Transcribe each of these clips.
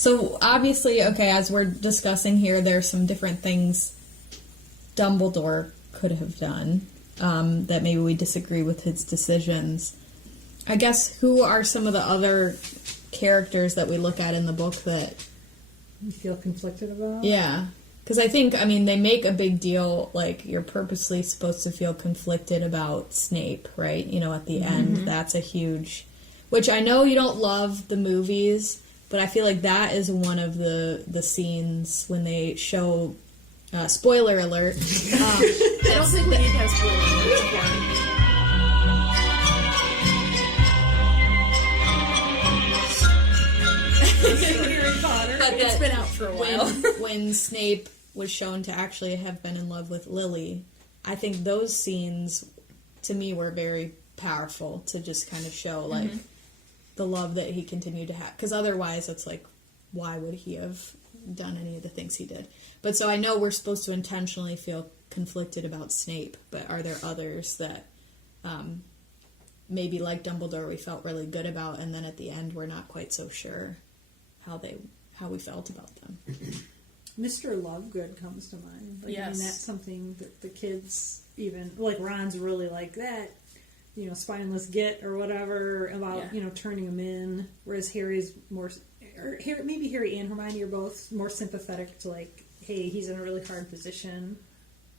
So, obviously, okay, as we're discussing here, there's some different things Dumbledore could have done that maybe we disagree with his decisions. I guess, who are some of the other characters that we look at in the book that... You feel conflicted about? Yeah. Because I think, I mean, they make a big deal, like, you're purposely supposed to feel conflicted about Snape, right? You know, at the end, that's a huge... Which I know you don't love the movies, but I feel like that is one of the scenes when they show... spoiler alert. I don't think we need to have spoiler alerts. Harry Potter. But it's been out for a while. When Snape was shown to actually have been in love with Lily, I think those scenes, to me, were very powerful to just kind of show, like, the love that he continued to have. Because otherwise, it's like, why would he have done any of the things he did? But so I know we're supposed to intentionally feel conflicted about Snape, but are there others that maybe like Dumbledore we felt really good about, and then at the end we're not quite so sure how we felt about them? Mr. Lovegood comes to mind. Like, yes. I mean, that's something that the kids even... Like, Ron's really like that, you know, spineless git or whatever about, you know, turning him in, whereas Harry's more... Or maybe Harry and Hermione are both more sympathetic to, like, hey, he's in a really hard position.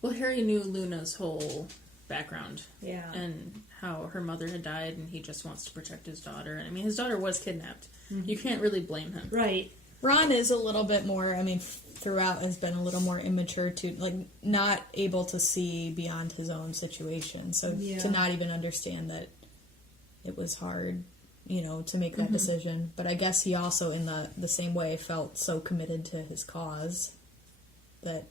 Well, Harry knew Luna's whole background. Yeah. And how her mother had died, and he just wants to protect his daughter. And I mean, his daughter was kidnapped. You can't really blame him. Right. Ron is a little bit more, I mean, throughout has been a little more immature to, like, not able to see beyond his own situation. So to not even understand that it was hard, you know, to make that decision. But I guess he also, in the same way, felt so committed to his cause that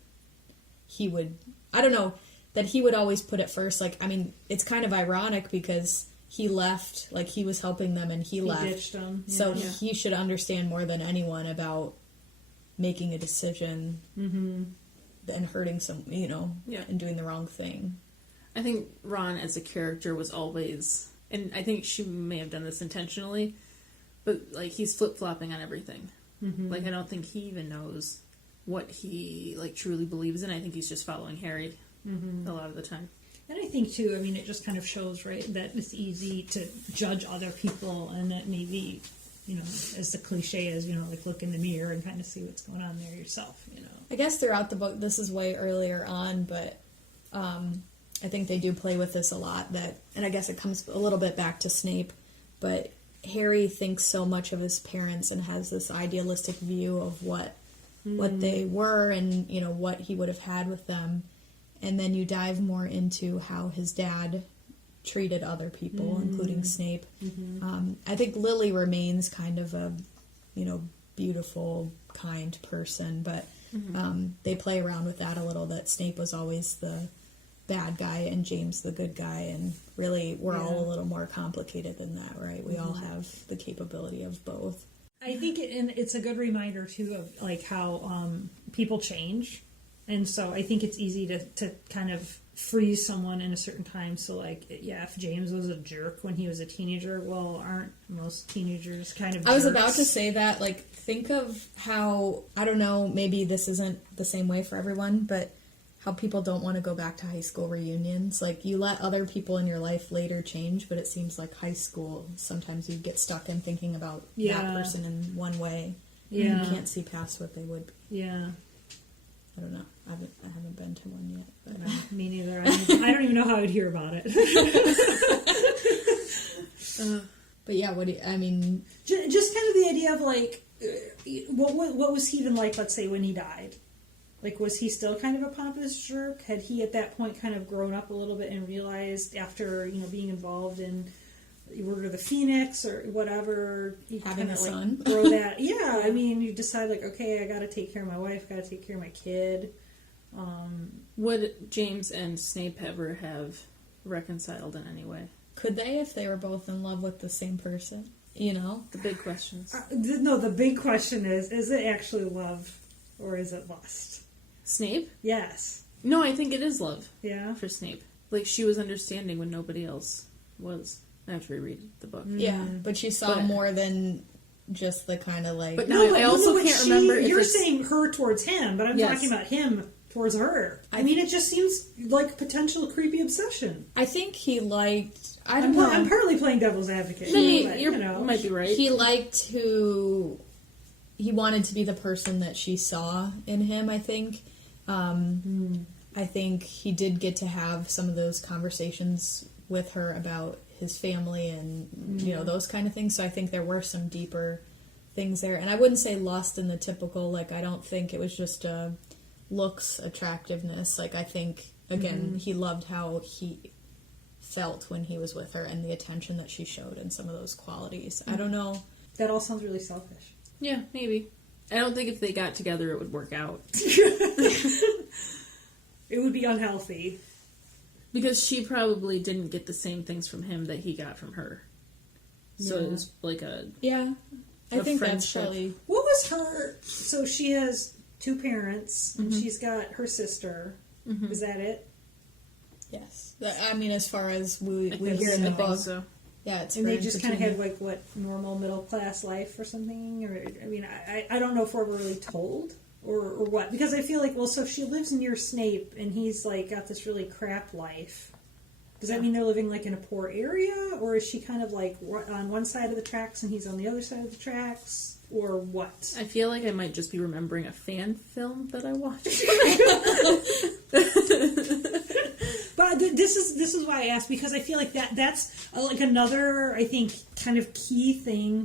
he would, I don't know, that he would always put it first. Like, I mean, it's kind of ironic because he left, like, he was helping them and he left. Ditched them. Yeah. So he should understand more than anyone about making a decision and hurting some, you know, and doing the wrong thing. I think Ron as a character was always, and I think she may have done this intentionally, but, like, he's flip-flopping on everything. Like, I don't think he even knows what he, like, truly believes in. I think he's just following Harry a lot of the time. And I think, too, I mean, it just kind of shows, right, that it's easy to judge other people and that maybe, you know, as the cliche is, you know, like, look in the mirror and kind of see what's going on there yourself, you know. I guess throughout the book, this is way earlier on, but I think they do play with this a lot, that, and I guess it comes a little bit back to Snape, but Harry thinks so much of his parents and has this idealistic view of what they were and, you know, what he would have had with them. And then you dive more into how his dad treated other people, including Snape. I think Lily remains kind of a, you know, beautiful, kind person, but they play around with that a little, that Snape was always the bad guy and James the good guy, and really we're all a little more complicated than that, right? We all have the capability of both. I think it's a good reminder, too, of, like, how people change. And so I think it's easy to kind of freeze someone in a certain time. So, like, if James was a jerk when he was a teenager, well, aren't most teenagers kind of jerks? I was about to say that, like, think of how, I don't know, maybe this isn't the same way for everyone, but how people don't want to go back to high school reunions. Like, you let other people in your life later change, but it seems like high school, sometimes you get stuck in thinking about that person in one way. Yeah. You can't see past what they would be. Yeah. I don't know. I haven't been to one yet. But. No, me neither. I don't even know how I'd hear about it. But yeah, what do you, I mean... Just kind of the idea of, like, what was he even like, let's say, when he died? Like, was he still kind of a pompous jerk? Had he at that point kind of grown up a little bit and realized after, you know, being involved in Order of the Phoenix or whatever, you having a son, like, grow that? Yeah, I mean, you decide, like, okay, I got to take care of my wife, got to take care of my kid. Would James and Snape ever have reconciled in any way? Could they, if they were both in love with the same person? You know, the big questions. No, the big question is it actually love or is it lust? Snape? Yes. No, I think it is love. Yeah. For Snape. Like, she was understanding when nobody else was. I have to reread the book. Yeah, but she saw more than just the kind of like... But now I also can't remember if You're it's... saying her towards him, but I'm talking about him towards her. I mean, it just seems like potential creepy obsession. I think he liked... I don't know. I'm partly playing devil's advocate. You might be right. He liked who... He wanted to be the person that she saw in him, I think. I think he did get to have some of those conversations with her about his family and, you know, those kind of things. So I think there were some deeper things there. And I wouldn't say lust in the typical, like, I don't think it was just looks, attractiveness. Like, I think, again, he loved how he felt when he was with her and the attention that she showed and some of those qualities. I don't know. That all sounds really selfish. Yeah, maybe. I don't think if they got together it would work out. It would be unhealthy. Because she probably didn't get the same things from him that he got from her. So it was like a... Yeah. I think that's friendship. probably... What was her... So she has two parents. And she's got her sister. Is that it? Yes. I mean, as far as we think hear in the so. book. So. Yeah, it's And they very just kind of had, entertaining. like, what, normal middle-class life or something? Or, I mean, I don't know if we're ever really told or what. Because I feel like, well, so if she lives near Snape and he's, like, got this really crap life, does that mean they're living, like, in a poor area? Or is she kind of, like, on one side of the tracks and he's on the other side of the tracks? Or what? I feel like I might just be remembering a fan film that I watched. But this is why I asked, because I feel like that's like another, I think, kind of key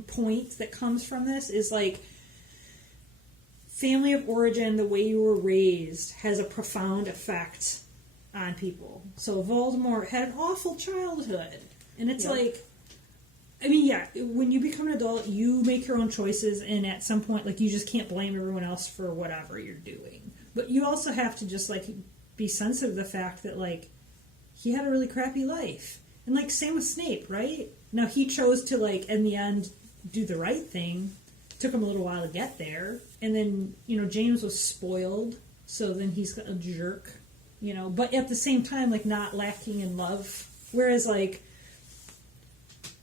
point that comes from this is like family of origin, the way you were raised has a profound effect on people. So Voldemort had an awful childhood, and it's like, I mean, yeah, when you become an adult, you make your own choices, and at some point, like, you just can't blame everyone else for whatever you're doing. But you also have to just, like, be sensitive to the fact that, like, he had a really crappy life. And, like, same with Snape, right? Now, he chose to, like, in the end, do the right thing. Took him a little while to get there. And then, you know, James was spoiled, so then he's a jerk, you know. But at the same time, like, not lacking in love. Whereas, like,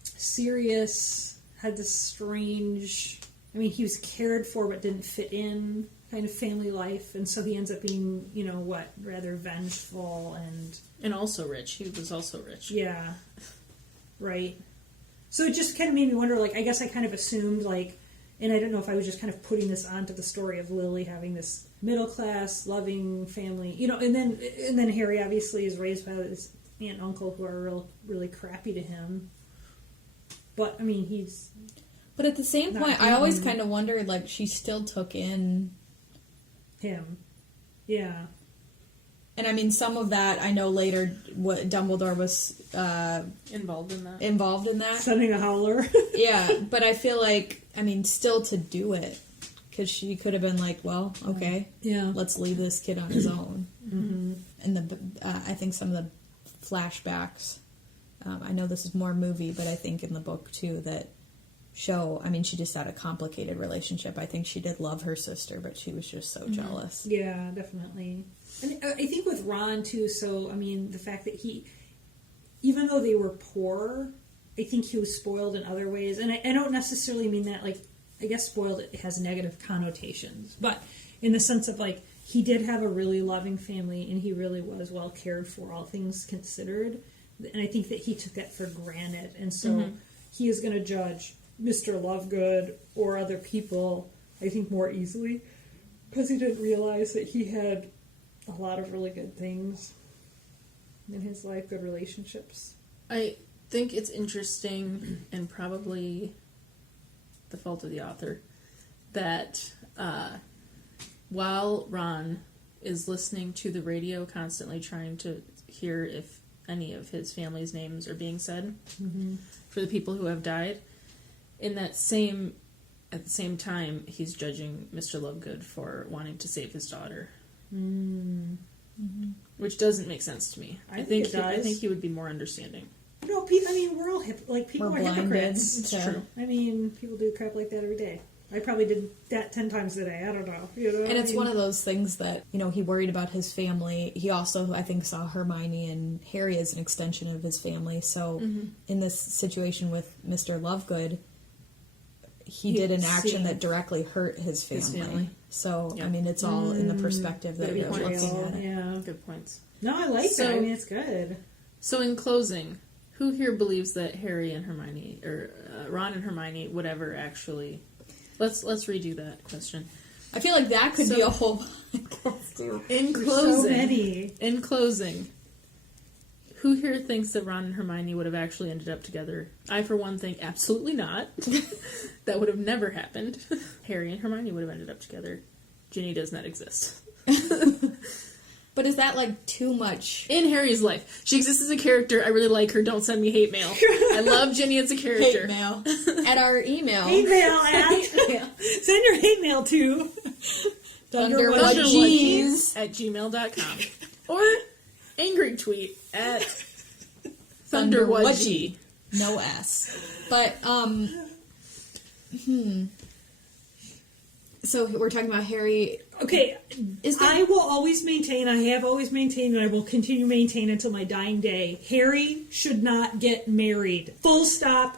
Sirius had this strange... I mean, he was cared for but didn't fit in kind of family life. And so he ends up being, you know, what, rather vengeful and... And also rich. He was also rich. Yeah. Right. So it just kind of made me wonder, like, I guess I kind of assumed, like, and I don't know if I was just kind of putting this onto the story of Lily having this middle-class, loving family, you know, and then Harry obviously is raised by his aunt and uncle who are really crappy to him. But, I mean, he's... But at the same point, I always kind of wondered, like, she still took in... him. Yeah. And I mean, some of that, I know later what Dumbledore was Involved in that. Sending a howler. Yeah, but I feel like, I mean, still to do it. Because she could have been like, well, okay, Yeah. let's leave this kid on his own. Mm-hmm. And I think some of the flashbacks, I know this is more movie, but I think in the book too, that show, I mean, she just had a complicated relationship. I think she did love her sister, but she was just so jealous. Yeah, definitely. And I think with Ron, too, so, I mean, the fact that he, even though they were poor, I think he was spoiled in other ways. And I don't necessarily mean that, like, I guess spoiled has negative connotations. But in the sense of, like, he did have a really loving family, and he really was well cared for, all things considered. And I think that he took that for granted. And so he is going to judge Mr. Lovegood or other people, I think, more easily. Because he didn't realize that he had a lot of really good things in his life, good relationships. I think it's interesting, and probably the fault of the author, that while Ron is listening to the radio, constantly trying to hear if any of his family's names are being said for the people who have died, at the same time, he's judging Mr. Lovegood for wanting to save his daughter. Which doesn't make sense to me. I think he would be more understanding. No, I mean, we're all people We're are blinded. hypocrites. It's true. I mean, people do crap like that every day. I probably did that 10 times a day. I don't know. You know, And it's one of those things that, you know, he worried about his family. He also, I think, saw Hermione and Harry as an extension of his family. So in this situation with Mr. Lovegood, he did an action that directly hurt his family. So, Yeah. I mean, it's all in the perspective that you're looking at it. Yeah. Good points. No, I like that. I mean, it's good. So in closing, who here believes that Harry and Hermione, or Ron and Hermione, would ever actually... Let's redo that question. I feel like that could be a whole In closing, So many. In closing, who here thinks that Ron and Hermione would have actually ended up together? I, for one, think absolutely not. That would have never happened. Harry and Hermione would have ended up together. Ginny does not exist. But is that like too much? In Harry's life. She exists as a character. I really like her. Don't send me hate mail. I love Ginny as a character. Hate mail. At our email. Hate mail send your hate mail to Thunderwudgies at gmail.com. Or angry tweet at Thunderwudgie. No S. But, So we're talking about Harry. Okay, Is there... I will always maintain, I have always maintained, and I will continue to maintain until my dying day, Harry should not get married. Full stop.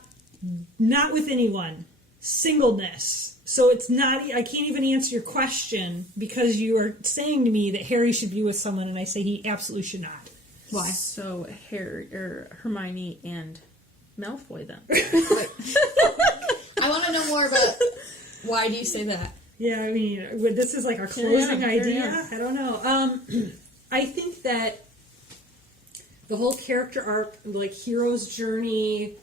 Not with anyone. Singleness. So it's not, I can't even answer your question because you are saying to me that Harry should be with someone, and I say he absolutely should not. Why? So Hermione and Malfoy then. I want to know more about why do you say that? Yeah, I mean, this is like our closing idea. I don't know. I think that the whole character arc, like hero's journey,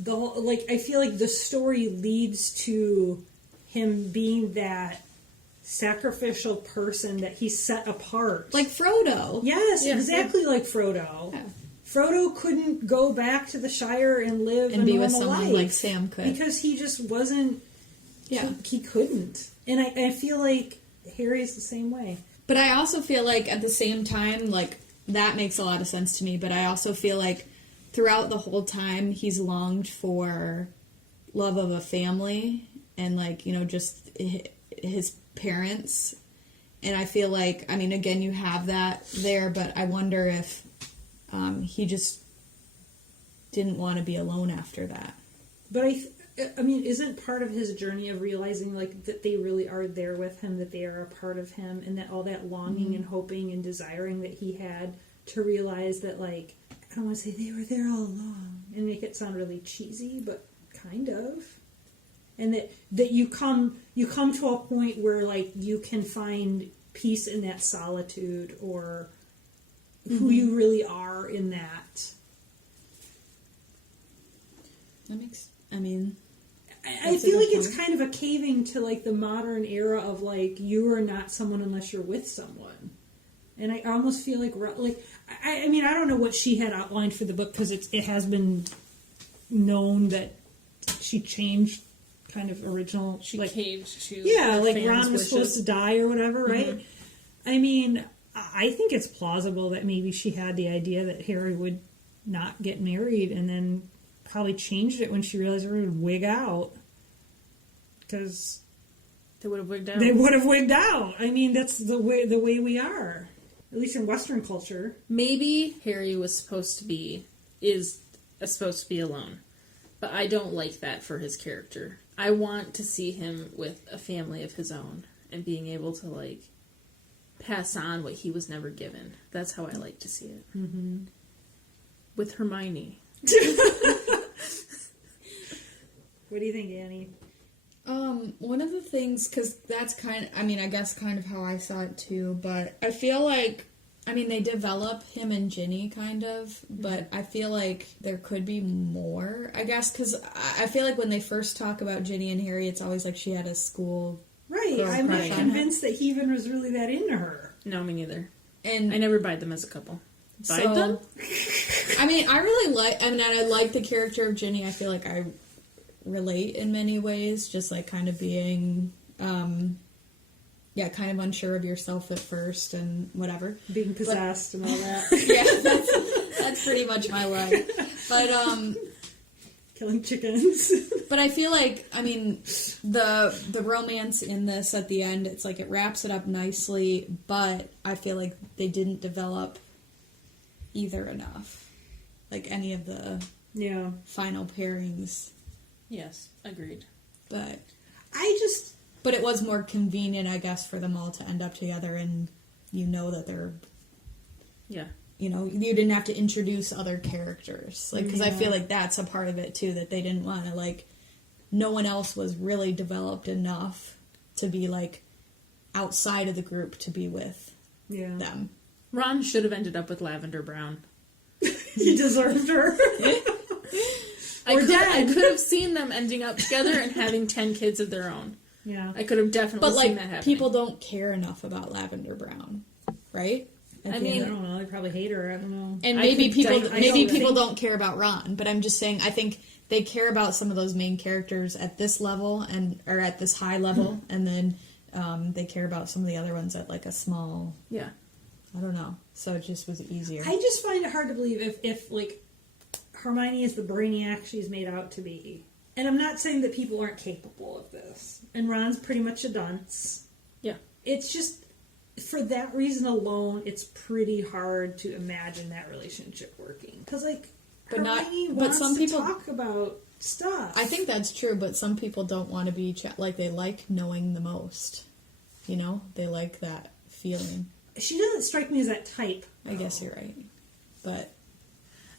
the whole, like I feel like the story leads to him being that sacrificial person that he's set apart. Like Frodo. Yes, exactly like Frodo. Yeah. Frodo couldn't go back to the Shire and live and a be normal with someone life like Sam could. because he just wasn't. Yeah, he couldn't. And I feel like Harry's the same way. But I also feel like at the same time, like, that makes a lot of sense to me, but I also feel like throughout the whole time he's longed for love of a family and, like, you know, just his parents. And I feel like, I mean, again, you have that there, but I wonder if he just didn't want to be alone after that. But I mean, isn't part of his journey of realizing, like, that they really are there with him, that they are a part of him, and that all that longing and hoping and desiring that he had to realize that, like, I don't want to say they were there all along and make it sound really cheesy, but kind of. And that you come to a point where, like, you can find peace in that solitude or who you really are in that. That makes, I mean... I feel like it's kind of a caving to, like, the modern era of, like, you are not someone unless you're with someone. And I almost feel like I mean, I don't know what she had outlined for the book because it has been known that she changed kind of original. She caved to like fans' Ron was wishes. supposed to die or whatever, right? Mm-hmm. I mean, I think it's plausible that maybe she had the idea that Harry would not get married and then probably changed it when she realized Harry would wig out. Because they would have wigged out. They would have wigged out. I mean, that's the way we are. At least in Western culture. Maybe Harry was supposed to be alone. But I don't like that for his character. I want to see him with a family of his own and being able to, like, pass on what he was never given. That's how I like to see it. Mm-hmm. With Hermione. What do you think, Annie? One of the things, because that's I guess kind of how I saw it too, but I feel like, I mean, they develop him and Ginny kind of, but I feel like there could be more, I guess, because I feel like when they first talk about Ginny and Harry, it's always like she had a school. Right, I'm not convinced that he even was really that into her. No, me neither. And I never buyed them as a couple. Buyed them? I mean, I like the character of Ginny. I feel like I relate in many ways, just like kind of being kind of unsure of yourself at first and whatever, being possessed and all that. Yeah, that's pretty much my life. But killing chickens. But I feel like, I mean, the romance in this at the end, it's like it wraps it up nicely, but I feel like they didn't develop either enough, like any of the final pairings. Yes, agreed. But But it was more convenient, I guess, for them all to end up together, and that they're... Yeah. You didn't have to introduce other characters. Like, because I feel like that's a part of it, too, that they didn't want to, like... No one else was really developed enough to be, like, outside of the group to be with them. Ron should have ended up with Lavender Brown. He deserved her. I could have seen them ending up together and having 10 kids of their own. Yeah. I could have definitely seen that happening. People don't care enough about Lavender Brown, right? I don't know. They probably hate her. I don't know. And maybe people don't care about Ron, but I'm just saying I think they care about some of those main characters at this level or at this high level, and then they care about some of the other ones at like a small. Yeah. I don't know. So it just was easier. I just find it hard to believe if like Hermione is the brainiac she's made out to be. And I'm not saying that people aren't capable of this. And Ron's pretty much a dunce. Yeah. It's just, for that reason alone, it's pretty hard to imagine that relationship working. Because, like, Hermione wants to talk about stuff. I think that's true, but some people don't want to be, like, they like knowing the most. They like that feeling. She doesn't strike me as that type. I guess you're right. But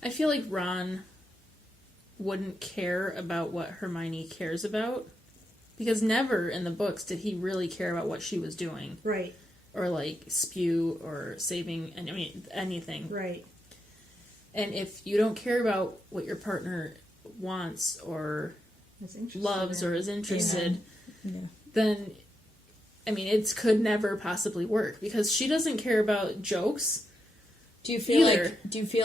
I feel like Ron wouldn't care about what Hermione cares about, because never in the books did he really care about what she was doing. Right. Or like spew or saving, anything. Right. And if you don't care about what your partner wants or loves or is interested, then it could never possibly work, because she doesn't care about jokes. Do you feel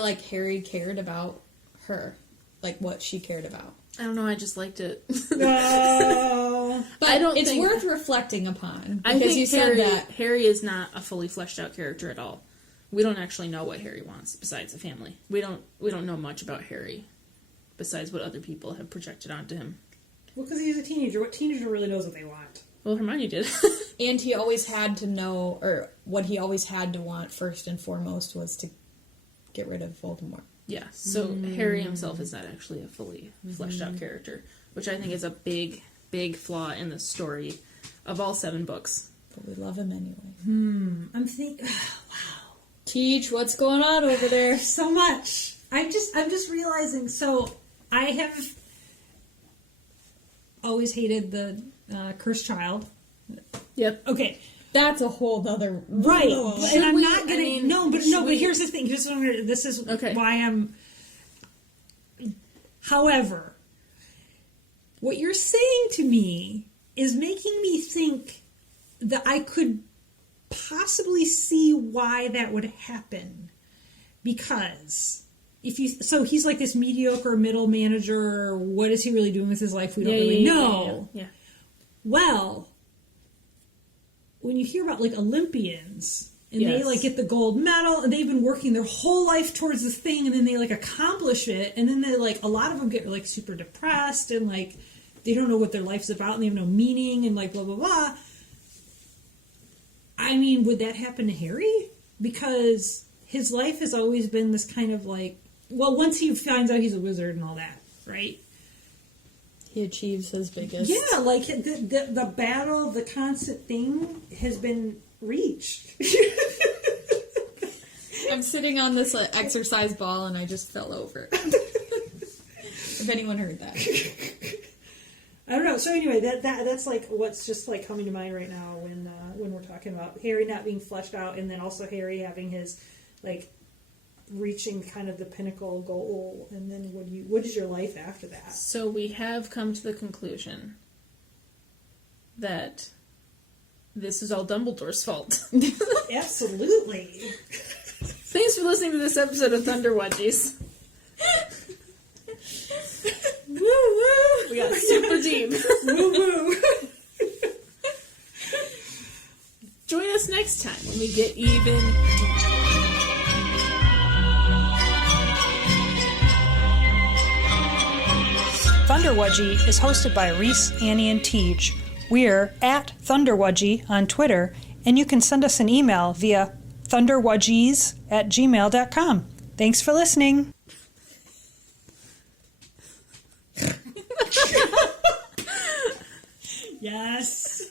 like Harry cared about her? Like what she cared about? I don't know, I just liked it. No. But it's worth reflecting upon. I think Harry is not a fully fleshed out character at all. We don't actually know what Harry wants besides the family. We don't know much about Harry besides what other people have projected onto him. Well, because he's a teenager. What teenager really knows what they want? Well, Hermione did. And he always had to know, or what he always had to want first and foremost was to get rid of Voldemort. Yeah, so Harry himself is not actually a fully fleshed out character, which I think is a big, big flaw in the story of all 7 books. But we love him anyway. I'm thinking, wow. Teej, what's going on over there? So much. I'm just realizing, so I have always hated the cursed child. Yep. Okay. That's a whole other... Right. And I'm not going to... But here's the thing. This is why I'm... However, what you're saying to me is making me think that I could possibly see why that would happen. Because... So he's like this mediocre middle manager. What is he really doing with his life? We don't really know. Yeah. Well... When you hear about, like, Olympians, and they, like, get the gold medal, and they've been working their whole life towards this thing, and then they, like, accomplish it, and then they, like, a lot of them get, like, super depressed, and, like, they don't know what their life's about, and they have no meaning, and, like, blah, blah, blah. I mean, would that happen to Harry? Because his life has always been this kind of, like, well, once he finds out he's a wizard and all that, right? He achieves his biggest... Yeah, like, the battle, the constant thing has been reached. I'm sitting on this exercise ball and I just fell over. If anyone heard that. I don't know. So anyway, that's like what's just like coming to mind right now when we're talking about Harry not being fleshed out, and then also Harry having his, like, reaching kind of the pinnacle goal, and then what is your life after that? So we have come to the conclusion that this is all Dumbledore's fault. Absolutely. Thanks for listening to this episode of Thunderwudgies. Woo woo! We got super deep. Woo woo! Join us next time when we get even. Thunderwudgie is hosted by Reese, Annie, and Teej. We're at Thunderwudgie on Twitter, and you can send us an email via thunderwudgies@gmail.com. Thanks for listening. Yes.